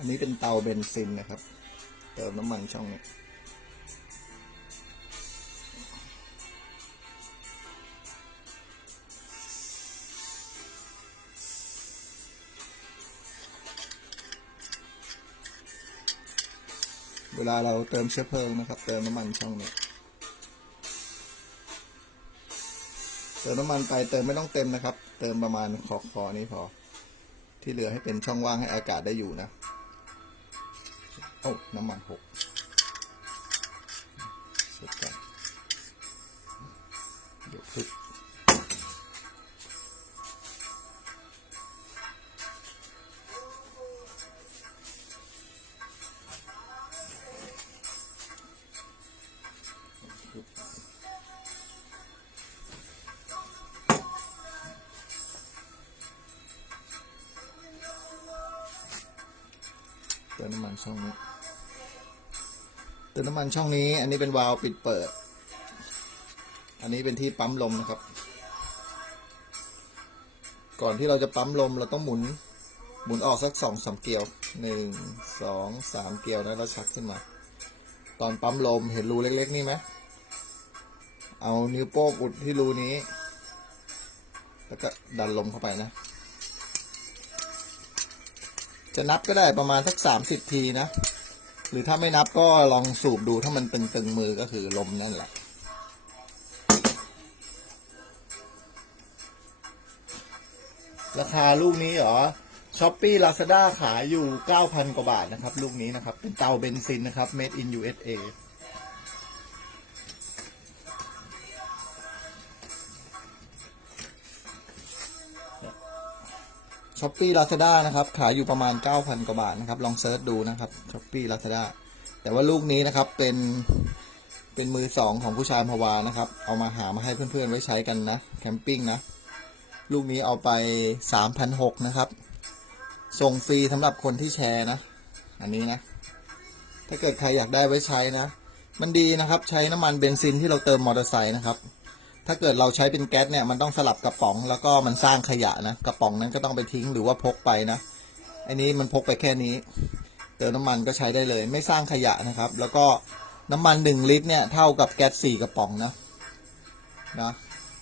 อันนี้เป็นเตาเบนซินนะครับ เติมน้ำมันช่องนี้เวลาเราเติมเชื้อเพลิงนะครับ เติมน้ำมันช่องนี้เติมน้ำมันไปเติมไม่ต้องเต็มนะครับ เติมประมาณคอคอนี้พอ ที่เหลือให้เป็นช่องว่างให้อากาศได้อยู่นะ อ้น้ำมันหกเสร็จกันเดี๋ยวพึกเติมน้ำมันช่องนี้เติมน้ำมันช่องนี้ อันนี้เป็นวาล์วปิดเปิด อันนี้เป็นที่ปั๊มลมนะครับ ก่อนที่เราจะปั๊มลมเราต้องหมุน หมุนออกสักสองสามเกลียวหนึ่งสองสามเกลียวนะแล้วชักขึ้นมา ตอนปั๊มลมเห็นรูเล็ก ๆ นี่ไหมเอานิ้วโป้งอุดที่รูนี้ แล้วก็ดันลมเข้าไปนะจะนับก็ได้ประมาณสักสามสิบทีนะ หรือถ้าไม่นับก็ลองสูบดูถ้ามันตึงมือก็คือลมนั่นแหละ ราคาลูกนี้เหรอช้อปปี้ลาซาด้าขายอยู่ 9,000 กว่าบาทนะครับ ลูกนี้นะครับ เป็นเตาเบนซินนะครับ made in USA ช้อปปี้ลาซาด้านะครับ ขายอยู่ประมาณ 9,000 กว่าบาทนะครับ ลองเซิร์ชดูนะครับช้อปปี้ลาซาด้าแต่ว่าลูกนี้นะครับเป็นเป็นมือสองของผู้ชายพาวานะครับ เอามาหามาให้เพื่อนๆไว้ใช้กันนะ แคมปิ้งนะ ลูกนี้เอาไป 3,600นะครับ ส่งฟรีสำหรับคนที่แชร์นะ อันนี้นะ ถ้าเกิดใครอยากได้ไว้ใช้นะ มันดีนะครับ ใช้น้ำมันเบนซินที่เราเติมมอเตอร์ไซค์นะครับ ถ้าเกิดเราใช้เป็นแก๊สเนี่ยมันต้องสลับกระป๋องแล้วก็มันสร้างขยะนะกระป๋องนั้นก็ต้องไปทิ้งหรือว่าพกไปนะอันนี้มันพกไปแค่นี้ เติมน้ำมันก็ใช้ได้เลย ไม่สร้างขยะนะครับ แล้วก็น้ำมันหนึ่งลิตรเนี่ยเท่ากับแก๊สสี่กระป๋องนะนะ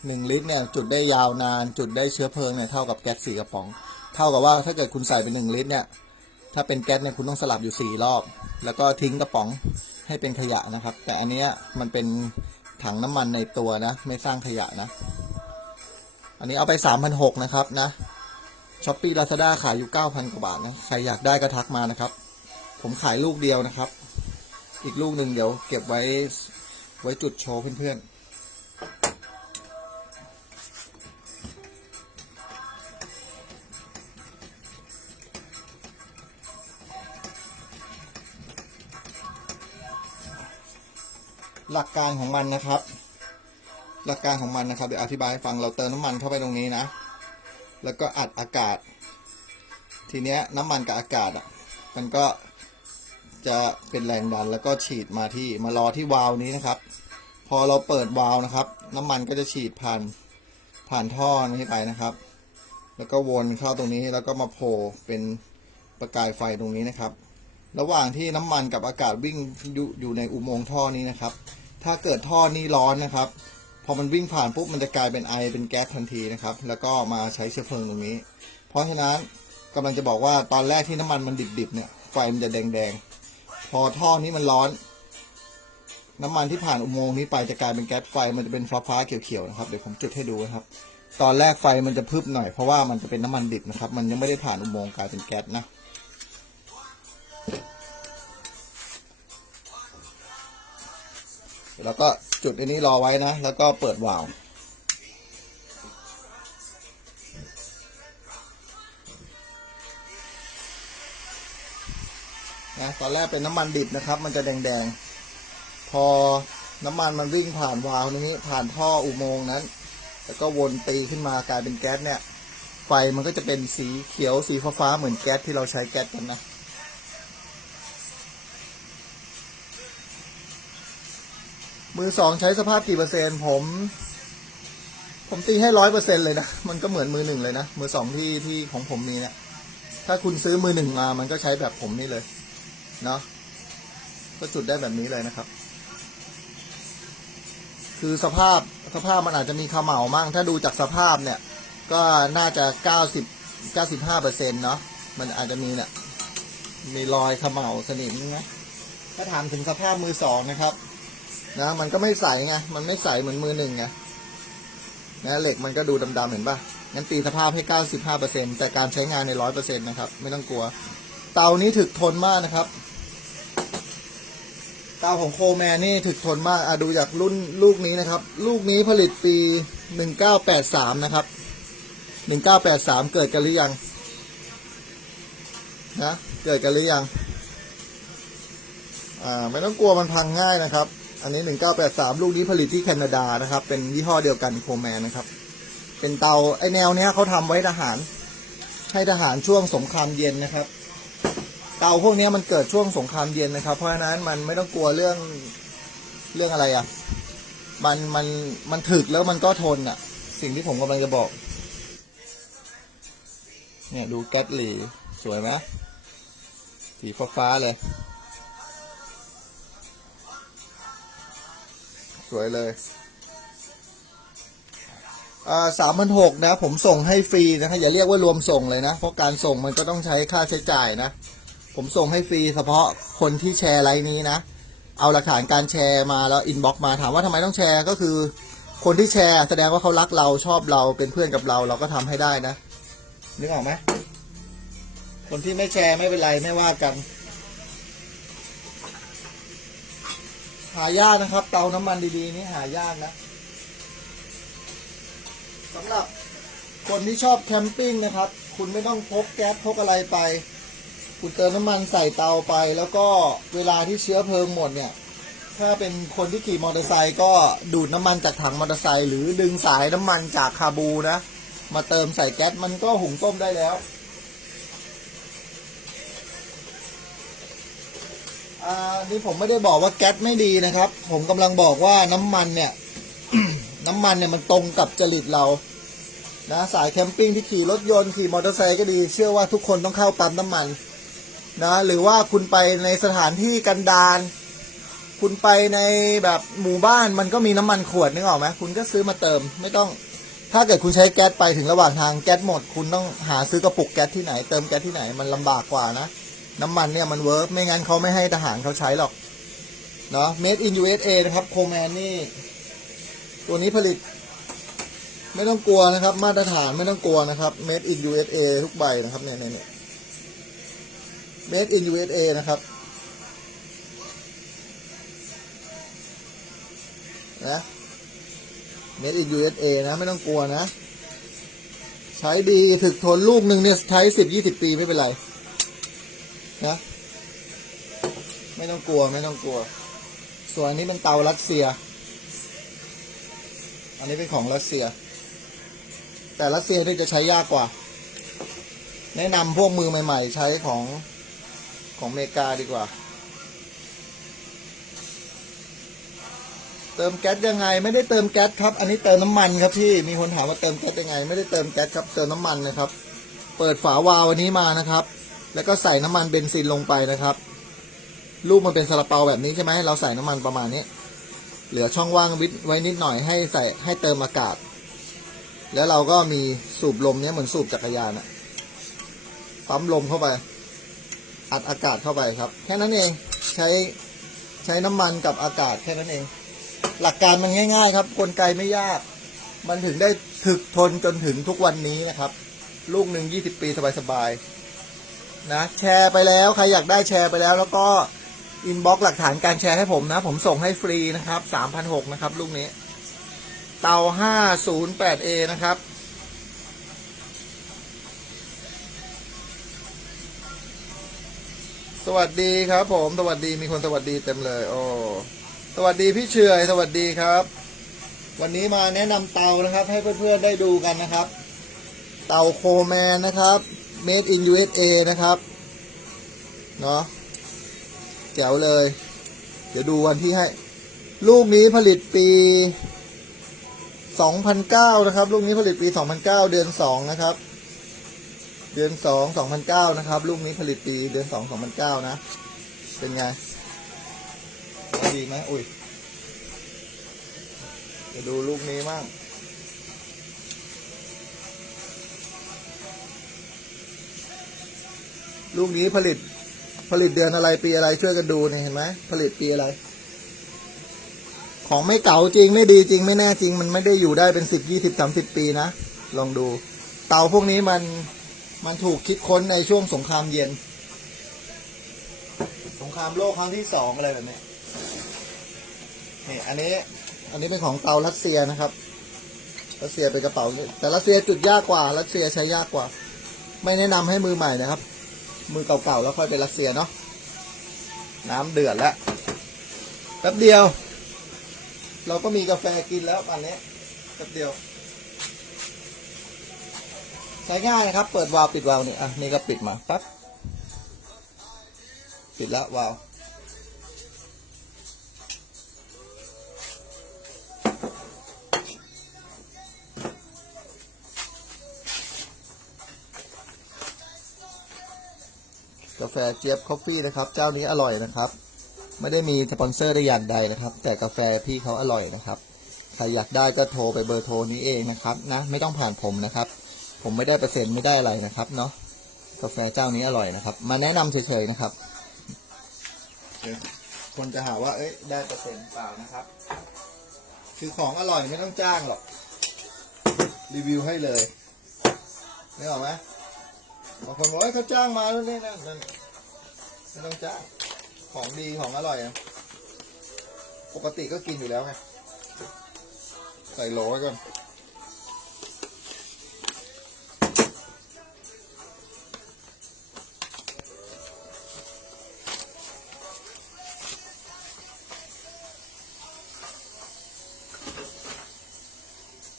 หนึ่งลิตรเนี่ยจุดได้ยาวนาน จุดได้เชื้อเพลิงเนี่ยเท่ากับแก๊สสี่กระป๋อง เท่ากับว่าถ้าเกิดคุณใส่เป็นหนึ่งลิตรเนี่ยถ้าเป็นแก๊สเนี่ยคุณต้องสลับอยู่สี่รอบ แล้วก็ทิ้งกระป๋องให้เป็นขยะนะครับ แต่อันเนี้ยมันเป็น ถังน้ำมันในตัวนะ ไม่สร้างขยะนะ อันนี้เอาไปสามพันหกนะครับนะช้อปปี้ลาซาด้าขายอยู่เก้าพันกว่าบาทนะ ใครอยากได้ก็ทักมานะครับ ผมขายลูกเดียวนะครับ อีกลูกหนึ่งเดี๋ยวเก็บไว้ไว้จุดโชว์เพื่อนๆ หลักการของมันนะครับ หลักการของมันนะครับเดี๋ยวอธิบายให้ฟังเราเติมน้ำมันเข้าไปตรงนี้นะ แล้วก็อัดอากาศ ทีเนี้ยน้ำมันกับอากาศอะมันก็จะเป็นแรงดันแล้วก็ฉีดมาที่มารอที่วาล์วนี้นะครับ พอเราเปิดวาล์วนะครับ น้ำมันก็จะฉีดผ่านผ่านท่อนี้ไปนะครับ แล้วก็วนเข้าตรงนี้แล้วก็มาโผล่เป็นประกายไฟตรงนี้นะครับ ระหว่างที่น้ำมันกับอากาศวิ่งอยู่ในอุโมงค์ท่อนี้นะครับ ถ้าเกิดท่อนี้ร้อนนะครับ พอมันวิ่งผ่านปุ๊บมันจะกลายเป็นไอเป็นแก๊สทันทีนะครับ แล้วก็มาใช้เชื้อเพลิงตรงนี้ เพราะฉะนั้นกำลังจะบอกว่าตอนแรกที่น้ำมันมันดิบๆเนี่ยไฟมันจะแดงๆ พอท่อนี้มันร้อน น้ำมันที่ผ่านอุโมงค์นี้ไปจะกลายเป็นแก๊สไฟมันจะเป็นฟ้าๆเขียวๆนะครับเดี๋ยวผมจุดให้ดูนะครับ ตอนแรกไฟมันจะพึบหน่อยเพราะว่ามันจะเป็นน้ำมันดิบนะครับ มันยังไม่ได้ผ่านอุโมงค์กลายเป็นแก๊สนะ แล้วก็จุดอันนี้รอไว้นะ แล้วก็เปิดวาล์วนะตอนแรกเป็นน้ำมันดิบนะครับ มันจะแดงๆ พอน้ำมันมันวิ่งผ่านวาล์วนี้ผ่านท่ออุโมงค์นั้น แล้วก็วนตีขึ้นมากลายเป็นแก๊สเนี่ย ไฟมันก็จะเป็นสีเขียวสีฟ้าๆเหมือนแก๊สที่เราใช้แก๊สกันนะ มือสองใช้สภาพกี่เปอร์เซ็นต์ผม ผมตีให้ร้อยเปอร์เซ็นเลยนะ มันก็เหมือนมือหนึ่งเลยนะ มือสองที่ที่ของผมมีเนี่ย ถ้าคุณซื้อมือหนึ่งมา มันก็ใช้แบบผมนี่เลย เนาะก็จุดได้แบบนี้เลยนะครับ คือสภาพสภาพมันอาจจะมีขมเหลามั่งถ้าดูจากสภาพเนี่ย ก็น่าจะเก้าสิบเก้าสิบห้าเปอร์เซ็นต์เนาะ มันอาจจะมีเนี่ยมีรอยขมเหลาสนิมนะถ้าถามถึงสภาพมือสองนะครับ นะมันก็ไม่ใสไงมันไม่ใสเหมือนมือหนึ่งไงนะเหล็กมันก็ดูดำๆเห็นป่ะงั้นตีสภาพให้ 95%แต่การใช้งานใน 100%นะครับ ไม่ต้องกลัว เตานี้ถึกทนมากนะครับ เตาของโคแมนนี่ถึกทนมากอะดูจากรุ่นลูกนี้นะครับ ลูกนี้ผลิตปี 1983 นะครับ 1983 เกิดกันหรือยังนะเกิดกันหรือยังอ่าไม่ต้องกลัวมันพังง่ายนะครับ อันนี้ 1983 ลูกนี้ผลิตที่แคนาดานะครับ เป็นยี่ห้อเดียวกันโคแมนนะครับ เป็นเตาไอแนวเนี้ยเขาทำไว้ทหาร ให้ทหารช่วงสงครามเย็นนะครับ เตาพวกนี้มันเกิดช่วงสงครามเย็นนะครับ เพราะฉะนั้นมันไม่ต้องกลัวเรื่องเรื่องอะไรอะ มันมันมันถึกแล้วมันก็ทนอะ สิ่งที่ผมกำลังจะบอก เนี่ยดูแก๊สหลีสวยไหมสีฟ้าๆเลย สวยเลยสามพันหกนะ ผมส่งให้ฟรีนะครับอย่าเรียกว่ารวมส่งเลยนะ เพราะการส่งมันก็ต้องใช้ค่าใช้จ่ายนะ ผมส่งให้ฟรีเฉพาะคนที่แชร์ไลน์นี้นะ เอาหลักฐานการแชร์มาแล้วอินบ็อกมาถามว่าทำไมต้องแชร์ก็คือ คนที่แชร์แสดงว่าเขารักเราชอบเราเป็นเพื่อนกับเรา เราก็ทำให้ได้นะนึกออกไหมคนที่ไม่แชร์ไม่เป็นไรไม่ว่ากัน หายากนะครับ เตาน้ำมันดีๆ นี่หายากนะสำหรับคนที่ชอบแคมปิ้งนะครับ คุณไม่ต้องพกแก๊สพกอะไรไป คุณเติมน้ำมันใส่เตาไป แล้วก็เวลาที่เชื้อเพลิงหมดเนี่ย ถ้าเป็นคนที่ขี่มอเตอร์ไซค์ก็ดูดน้ำมันจากถังมอเตอร์ไซค์หรือดึงสายน้ำมันจากคาบูนะ มาเติมใส่แก๊สมันก็หุงต้มได้แล้ว อ่านี่ผมไม่ได้บอกว่าแก๊สไม่ดีนะครับ ผมกำลังบอกว่าน้ำมันเนี่ย น้ำมันเนี่ยมันตรงกับจริตเรา นะสายแคมปิ้งที่ขี่รถยนต์ขี่มอเตอร์ไซค์ก็ดี เชื่อว่าทุกคนต้องเข้าปั๊มน้ำมันนะหรือว่าคุณไปในสถานที่กันดารคุณไปในแบบหมู่บ้านมันก็มีน้ำมันขวดนึกออกไหมคุณก็ซื้อมาเติม ไม่ต้อง ถ้าเกิดคุณใช้แก๊สไปถึงระหว่างทางแก๊สหมด คุณต้องหาซื้อกระปุกแก๊สที่ไหน เติมแก๊สที่ไหนมันลำบากกว่านะ น้ำมันเนี่ยมันเวิร์กไม่งั้นเขาไม่ให้ทหารเขาใช้หรอก เนาะ made in USA นะครับโคแมนนี่ ตัวนี้ผลิต ไม่ต้องกลัวนะครับ มาตรฐานไม่ต้องกลัวนะครับ made in USA ทุกใบนะครับเนี่ยเนี่ยเนี่ย made in USA นะครับนะ made in USA นะ ไม่ต้องกลัวนะ ใช้ดีถึกทนลูกหนึ่งเนี่ย ใช้สิบยี่สิบปีไม่เป็นไร นะ ไม่ต้องกลัวไม่ต้องกลัว ส่วนอันนี้เป็นเตารัสเซีย อันนี้เป็นของรัสเซีย แต่รัสเซียนี่จะใช้ยากกว่า แนะนำพวกมือใหม่ ๆ ใช้ของของอเมริกาดีกว่า เติมแก๊สยังไง ไม่ได้เติมแก๊สครับ อันนี้เติมน้ำมันครับพี่ มีคนถามว่าเติมแก๊สยังไง ไม่ได้เติมแก๊สครับ เติมน้ำมันนะครับ เปิดฝาวาล์ววันนี้มานะครับ แล้วก็ใส่น้ำมันเบนซินลงไปนะครับ ลูกมันเป็นซาลาเปาแบบนี้ใช่ไหมเราใส่น้ำมันประมาณนี้ เหลือช่องว่างวิไว้นิดหน่อยให้ใส่ให้เติมอากาศ แล้วเราก็มีสูบลมเนี้ยเหมือนสูบจักรยานอะปั๊มลมเข้าไป อัดอากาศเข้าไปครับ แค่นั้นเองใช้ใช้น้ำมันกับอากาศแค่นั้นเอง หลักการมันง่าย ๆ ครับกลไกไม่ยาก มันถึงได้ถึกทนจนถึงทุกวันนี้นะครับ ลูกหนึ่งยี่สิบปีสบายๆ นะแชร์ไปแล้วใครอยากได้แชร์ไปแล้ว แล้วก็อินบ็อกหลักฐานการแชร์ให้ผมนะ ผมส่งให้ฟรีนะครับสามพันหกนะครับลูกนี้ เตาห้าศูนย์แปดเอนะครับสวัสดีครับผมสวัสดีมีคนสวัสดีเต็มเลย โอ้สวัสดีพี่เฉยสวัสดีครับ วันนี้มาแนะนำเตานะครับ ให้เพื่อนๆได้ดูกันนะครับ เตาโคแมนนะครับ made in USA นะครับ เนาะแจ๋วเลย เดี๋ยวดูวันที่ให้ ลูกนี้ผลิตปี 2009 นะครับ ลูกนี้ผลิตปี 2009 เดือน 2 นะครับ เดือนสองสองพันเก้านะครับ ลูกนี้ผลิตปีเดือนสองสองพันเก้านะ เป็นไง ดีไหมอุ้ยจะดูลูกนี้มั่ง ลูกนี้ผลิตผลิตเดือนอะไรปีอะไรช่วยกันดูเนี่ยเห็นไหมผลิตปีอะไร ของไม่เก่าจริงไม่ดีจริง ไม่แน่จริง มันไม่ได้อยู่ได้เป็นสิบยี่สิบสามสิบปีนะลองดู เตาพวกนี้มันมันถูกคิดค้นในช่วงสงครามเย็น สงครามโลกครั้งที่สองอะไรแบบนี้นี่อันนี้อันนี้เป็นของเตารัสเซียนะครับรัสเซียเป็นกระเป๋านี่แต่รัสเซียจุดยากกว่ารัสเซียใช้ยากกว่า ไม่แนะนำให้มือใหม่นะครับ มือเก่าๆแล้วค่อยไปรัสเซียเนาะน้ำเดือดแล้วแป๊บเดียว เราก็มีกาแฟกินแล้วอันนี้แป๊บเดียวใช้ง่ายนะครับ เปิดวาล์วปิดวาล์วนี่อะนี่ก็ปิดมาปั๊บปิดแล้ววาล์วาแฟเจี๊ยบคอฟฟี่นะครับ เจ้านี้อร่อยนะครับ ไม่ได้มีสปอนเซอร์ได้อย่างใดนะครับ แต่กาแฟพี่เขาอร่อยนะครับใครอยากได้ก็โทรไปเบอร์โทรนี้เองนะครับนะไม่ต้องผ่านผมนะครับ ผมไม่ได้เปอร์เซ็นต์ไม่ได้อะไรนะครับเนาะกาแฟเจ้านี้อร่อยนะครับ มาแนะนำเฉยๆนะครับคนจะหาว่า เอ้ยได้เปอร์เซ็นต์เปล่านะครับ คือของอร่อยไม่ต้องจ้างหรอก รีวิวให้เลยนึกออกไหมบางคนบอกว่าเขาจ้างมาแล้วนี่นั่นนั่น ไม่ต้องจ้าของดีของอร่อยอะปกติก็กินอยู่แล้วไง ใส่โหลไว้ก่อน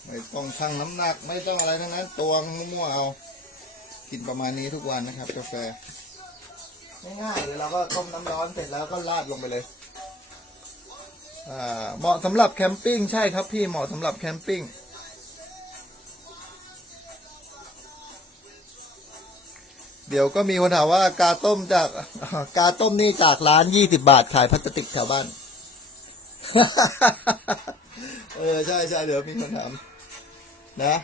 ไม่ต้องชั่งน้ำหนัก ไม่ต้องอะไรทั้งนั้น ตวงมั่วๆเอา กินประมาณนี้ทุกวันนะครับ กาแฟ ง่ายๆเดี๋ยวเราก็ต้มน้ำร้อนเสร็จแล้วก็ราดลงไปเลยอ่าเหมาะสำหรับแคมปิ้งใช่ครับพี่เหมาะสำหรับแคมปิ้งเดี๋ยวก็มีคนถามว่ากาต้มจากกาต้มนี่จากร้านยี่สิบาทขายพลาสติกแถวบ้าน เออใช่ใช่เดี๋ยวมีคนถามนะ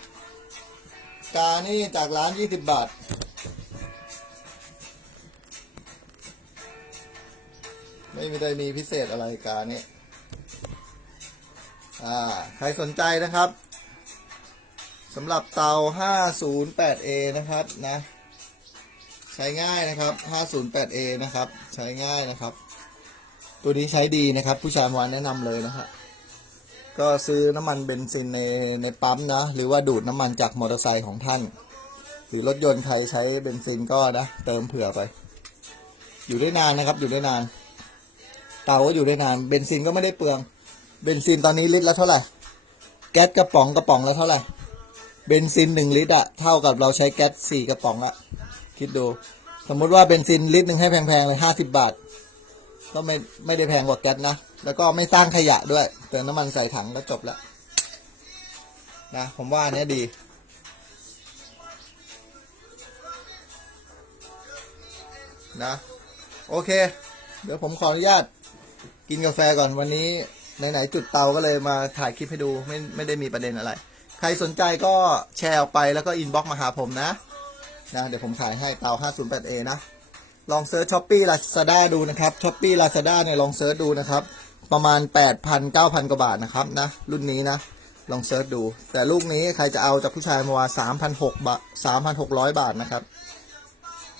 กานี่จากร้านยี่สิบบาท ไม่มีได้มีพิเศษอะไรกานี่อ่าใครสนใจนะครับสำหรับเตา 508A นะครับนะใช้ง่ายนะครับ 508A นะครับ ใช้ง่ายนะครับ ตัวนี้ใช้ดีนะครับ ผู้ชายวันแนะนำเลยนะครับก็ซื้อน้ำมันเบนซินในในปั๊มนะ หรือว่าดูดน้ำมันจากมอเตอร์ไซค์ของท่าน หรือรถยนต์ใครใช้เบนซินก็นะ เติมเผื่อไป อยู่ได้นานนะครับ อยู่ได้นาน เตาก็อยู่ได้นานเบนซินก็ไม่ได้เปลือง เบนซินตอนนี้ลิตรละเท่าไหร่ แก๊สกระป๋องกระป๋องละเท่าไหร่ เบนซินหนึ่งลิตรอะเท่ากับเราใช้แก๊สสี่กระป๋องละคิดดู สมมุติว่าเบนซินลิตรหนึ่งให้แพงๆเลยห้าสิบบาท ก็ไม่ไม่ได้แพงกว่าแก๊สนะ แล้วก็ไม่สร้างขยะด้วย เติมน้ำมันใส่ถังก็จบแล้วนะผมว่าอันเนี้ยดีนะ โอเค เดี๋ยวผมขออนุญาต กินกาแฟก่อนวันนี้ไหนๆจุดเตาก็เลยมาถ่ายคลิปให้ดูไม่ไม่ได้มีประเด็นอะไร ใครสนใจก็แชร์ออกไปแล้วก็อินบ็อกมาหาผมนะนะเดี๋ยวผมขายให้เตา 508A นะ ลองเซิร์ชช้อปปี้ลาซาด้าดูนะครับช้อปปี้ลาซาด้าเนี่ยลองเซิร์ชดูนะครับ ประมาณ 8,000 9,000 กว่าบาทนะครับนะ รุ่นนี้นะ ลองเซิร์ชดู แต่ลูกนี้ใครจะเอาจากผู้ชายมาว่า3,600บาท3,600 บาทนะครับ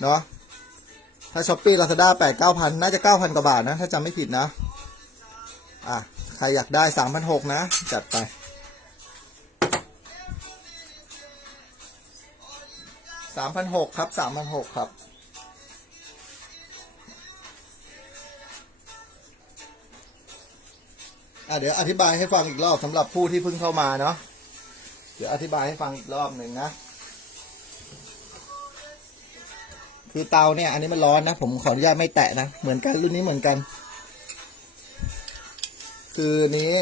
เนาะถ้าช้อปปี้ลาซาด้าแปดเก้าพันน่าจะเก้าพันกว่าบาทนะ ถ้าจำไม่ผิดนะ อะ ใครอยากได้สามพันหกนะ จัดไป สามพันหกครับ สามพันหกครับ อะเดี๋ยวอธิบายให้ฟังอีกรอบสำหรับผู้ที่เพิ่งเข้ามาเนาะ เดี๋ยวอธิบายให้ฟังอีกรอบหนึ่งนะคือเตาเนี่ยอันนี้มันร้อนนะ ผมขออนุญาตไม่แตะนะ เหมือนกันรุ่นนี้เหมือนกัน คือนี้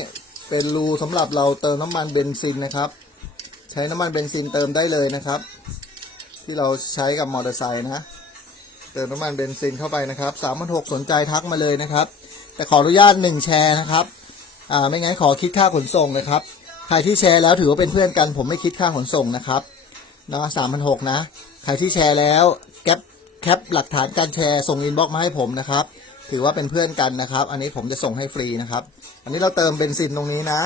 เป็นรูสำหรับเราเติมน้ำมันเบนซินนะครับ ใช้น้ำมันเบนซินเติมได้เลยนะครับ ที่เราใช้กับมอเตอร์ไซค์นะ เติมน้ำมันเบนซินเข้าไปนะครับสามพันหกสนใจทักมาเลยนะครับ แต่ขออนุญาตหนึ่งแชร์นะครับอ่าไม่งั้นขอคิดค่าขนส่งนะครับ ใครที่แชร์แล้วถือว่าเป็นเพื่อนกัน ผมไม่คิดค่าขนส่งนะครับนะสามพันหกนะ ใครที่แชร์แล้วแคปแคปหลักฐานการแชร์ส่งอินบ็อกซ์มาให้ผมนะครับ ถือว่าเป็นเพื่อนกันนะครับ อันนี้ผมจะส่งให้ฟรีนะครับ อันนี้เราเติมเบนซินตรงนี้นะ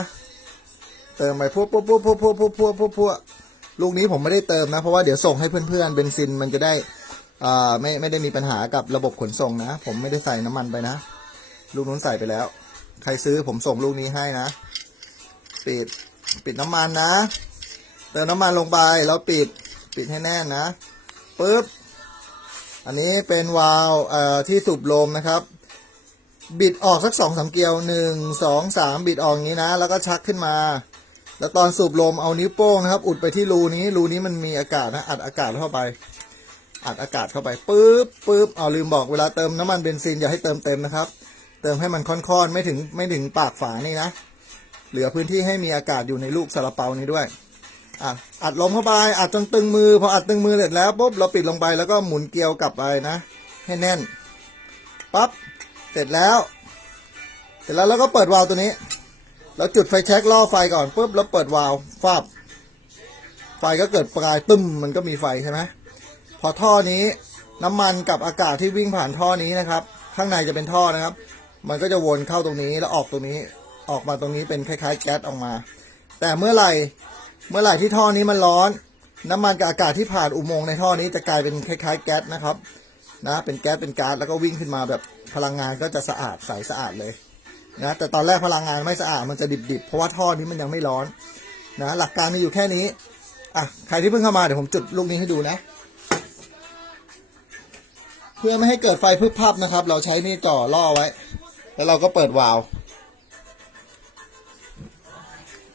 เติมไปพวกพวกพวกพวกพวกพวกพวกพวกพวกลูกนี้ผมไม่ได้เติมนะ เพราะว่าเดี๋ยวส่งให้เพื่อนๆเบนซินมันจะได้อ่าไม่ไม่ได้มีปัญหากับระบบขนส่งนะ ผมไม่ได้ใส่น้ำมันไปนะ ลูกนู้นใส่ไปแล้ว ใครซื้อผมส่งลูกนี้ให้นะปิดปิดน้ำมันนะ เติมน้ำมันลงไปแล้วปิดปิดให้แน่นนะปึ๊บอันนี้เป็นวาล์วที่สูบลมนะครับ บิดออกสักสองสามเกลียวหนึ่งสองสามบิดออกอย่างนี้นะ แล้วก็ชักขึ้นมา แล้วตอนสูบลมเอานิ้วโป้งนะครับ อุดไปที่รูนี้รูนี้มันมีอากาศนะอัดอากาศเข้าไป อัดอากาศเข้าไปปึ๊บปึ๊บเอาลืมบอกเวลาเติมน้ำมันเบนซินอย่าให้เติมเต็มนะครับ เติมให้มันค่อนๆไม่ถึงไม่ถึงปากฝานี่นะเหลือพื้นที่ให้มีอากาศอยู่ในลูกซาลาเปานี้ด้วยอะอัดลมเข้าไปอัดจนตึงมือพออัดตึงมือเสร็จแล้วปุ๊บเราปิดลงไปแล้วก็หมุนเกลียวกลับไปนะ ให้แน่นปั๊บ เสร็จแล้ว เสร็จแล้วเราก็เปิดวาล์วตัวนี้ แล้วจุดไฟแช็กล่อไฟก่อนปุ๊บแล้วเปิดวาล์วฟาบไฟก็เกิดประกายตึ้มมันก็มีไฟใช่ไหมพอท่อนี้น้ำมันกับอากาศที่วิ่งผ่านท่อนี้นะครับ ข้างในจะเป็นท่อนะครับ มันก็จะวนเข้าตรงนี้แล้วออกตรงนี้ออกมาตรงนี้เป็นคล้ายๆแก๊สออกมา แต่เมื่อไหร่เมื่อไหร่ที่ท่อนี้มันร้อน น้ำมันกับอากาศที่ผ่านอุโมงค์ในท่อนี้จะกลายเป็นคล้ายๆแก๊สนะครับ นะเป็นแก๊สเป็นก๊าซแล้วก็วิ่งขึ้นมาแบบพลังงานก็จะสะอาดใสสะอาดเลยนะแต่ตอนแรกพลังงานไม่สะอาดมันจะดิบๆ เพราะว่าท่อนี้มันยังไม่ร้อนนะหลักการมีอยู่แค่นี้อะใครที่เพิ่งเข้ามาเดี๋ยวผมจุดลูกนี้ให้ดูนะ เพื่อไม่ให้เกิดไฟพึบพับนะครับ เราใช้นี่จ่อล่อไว้ แล้วเราก็เปิดวาล์ว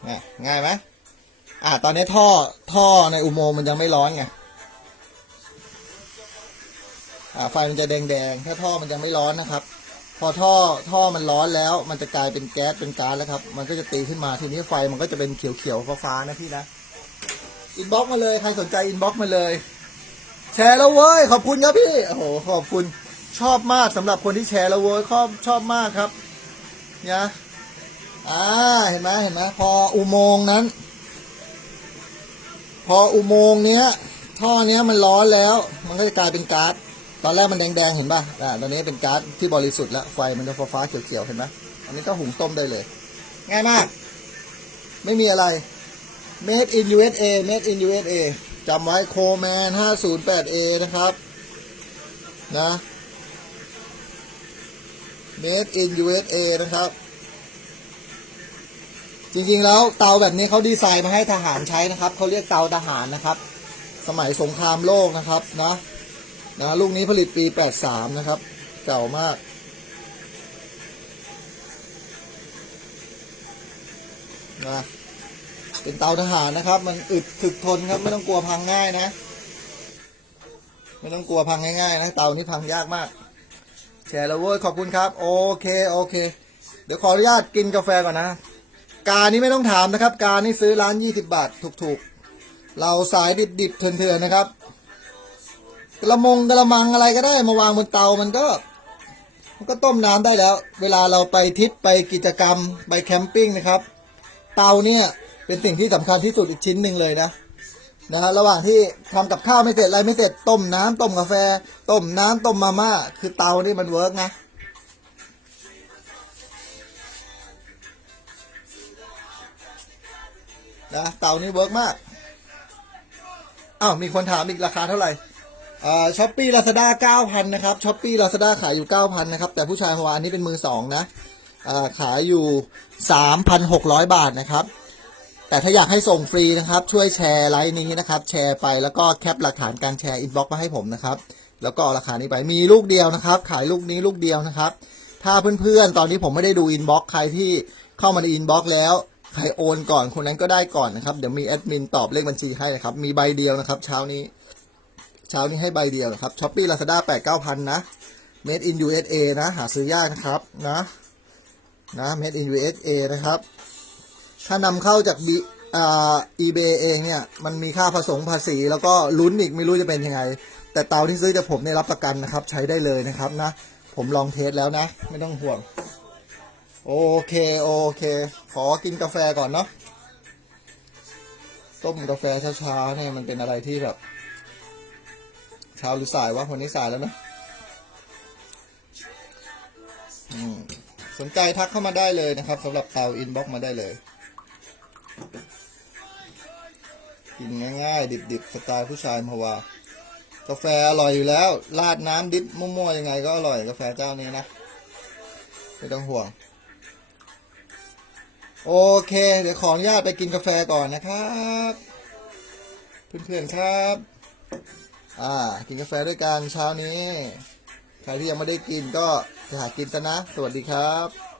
อะง่ายไหมอะตอนนี้ท่อท่อในอุโมงค์มันยังไม่ร้อนไง ไฟมันจะแดงๆ ถ้าท่อมันยังไม่ร้อนนะครับ พอท่อท่อมันร้อนแล้ว มันจะกลายเป็นแก๊สเป็นก๊าซแล้วครับ มันก็จะตีขึ้นมาทีนี้ไฟมันก็จะเป็นเขียวๆฟ้าๆนะพี่นะอินบ็อกมาเลยใครสนใจอินบ็อกมาเลย แชร์แล้วเว้ยขอบคุณครับพี่โอ้โหขอบคุณชอบมากสำหรับคนที่แชร์แล้วเว้ยชอบชอบมากครับเนี่ยอ่าเห็นไหมเห็นไหมพออุโมงค์นั้น พออุโมงค์เนี้ยท่อเนี้ยมันร้อนแล้ว มันก็จะกลายเป็นก๊าซ ตอนแรกมันแดงๆเห็นป่ะอ่าตอนนี้เป็นก๊าซที่บริสุทธิ์แล้วไฟมันจะฟ้าๆเขียวๆเห็นไหมอันนี้ก็หุงต้มได้เลย ง่ายมาก ไม่มีอะไร Made in USA Made in USA จำไว้โคแมน 508A นะครับ นะ Made in USA นะครับ จริงๆแล้วเตาแบบนี้เขาดีไซน์มาให้ทหารใช้นะครับ เขาเรียกเตาทหารนะครับ สมัยสงครามโลกนะครับ เนะ นะลูกนี้ผลิตปี 83 นะครับ เก่ามาก นะเป็นเตาทหารนะครับ มันอึดถึกทนครับ ไม่ต้องกลัวพังง่ายนะ ไม่ต้องกลัวพังง่ายๆนะ เตานี้พังยากมาก แชร์แล้วเว้ยขอบคุณครับ โอเค โอเค เดี๋ยวขออนุญาตกินกาแฟก่อนนะ กานี้ไม่ต้องถามนะครับ กานี่ซื้อร้านยี่สิบาทถูกๆ เราสายดิบๆเถื่อนๆนะครับ กระมงกระมังอะไรก็ได้มาวางบนเตามันก็ มันก็ต้มน้ำได้แล้ว เวลาเราไปทริปไปกิจกรรมไปแคมปิ้งนะครับ เตาเนี่ยเป็นสิ่งที่สำคัญที่สุดอีกชิ้นหนึ่งเลยนะนะฮะระหว่างที่ทำกับข้าวไม่เสร็จอะไรไม่เสร็จต้มน้ำต้มกาแฟ ต้มน้ำต้มมาม่าคือเตานี่มันเวิร์กนะนะเตานี่เวิร์กมากอ้าวมีคนถามอีกราคาเท่าไหร่ ช้อปปี้ลาซาด้าเก้าพันนะครับช้อปปี้ลาซาด้าขายอยู่เก้าพันนะครับ แต่ผู้ชายของวานนี้เป็นมือสองนะขายอยู่3,600บาทนะครับ แต่ถ้าอยากให้ส่งฟรีนะครับ ช่วยแชร์ไลน์นี้นะครับ แชร์ไปแล้วก็แคปหลักฐานการแชร์อินบ็อกซ์มาให้ผมนะครับ แล้วก็ราคานี้ไปมีลูกเดียวนะครับ ขายลูกนี้ลูกเดียวนะครับ ถ้าเพื่อนๆ ตอนนี้ผมไม่ได้ดูอินบ็อกซ์ใครที่เข้ามาในอินบ็อกซ์แล้วใครโอนก่อนคนนั้นก็ได้ก่อนนะครับ เดี๋ยวมีแอดมินตอบเลขบัญชีให้นะครับ มีใบเดียวนะครับ เช้านี้ เช้านี้ให้ใบเดียวนะครับช้อปปี้ลาซาด้าแปดเก้าพันนะ made in USA นะ หาซื้อยากนะครับนะนะ made in USA นะครับ ถ้านำเข้าจาก B อ่า eBay เองเนี่ย มันมีค่าผสมภาษี แล้วก็ลุ้นอีกไม่รู้จะเป็นยังไง แต่เตาที่ซื้อจากผมเนี่ยรับประกันนะครับ ใช้ได้เลยนะครับนะ ผมลองเทสแล้วนะ ไม่ต้องห่วง โอเค โอเค ขอกินกาแฟก่อนเนาะต้มกาแฟช้าๆเนี่ยมันเป็นอะไรที่แบบ เช้าหรือสายวะวันนี้สายแล้วนะสนใจทักเข้ามาได้เลยนะครับสำหรับเตาอินบ็อกมาได้เลย กินง่ายๆ ดิบๆ สไตล์ผู้ชายมาวากาแฟอร่อยอยู่แล้ว ราดน้ำดิบมั่วๆ ยังไงก็อร่อยกาแฟเจ้านี้นะ ไม่ต้องห่วง โอเค เดี๋ยวขออนุญาตไปกินกาแฟก่อนนะครับ เพื่อนๆครับ อ่า กินกาแฟด้วยกันเช้านี้ ใครที่ยังไม่ได้กินก็จะหากินซะนะ สวัสดีครับ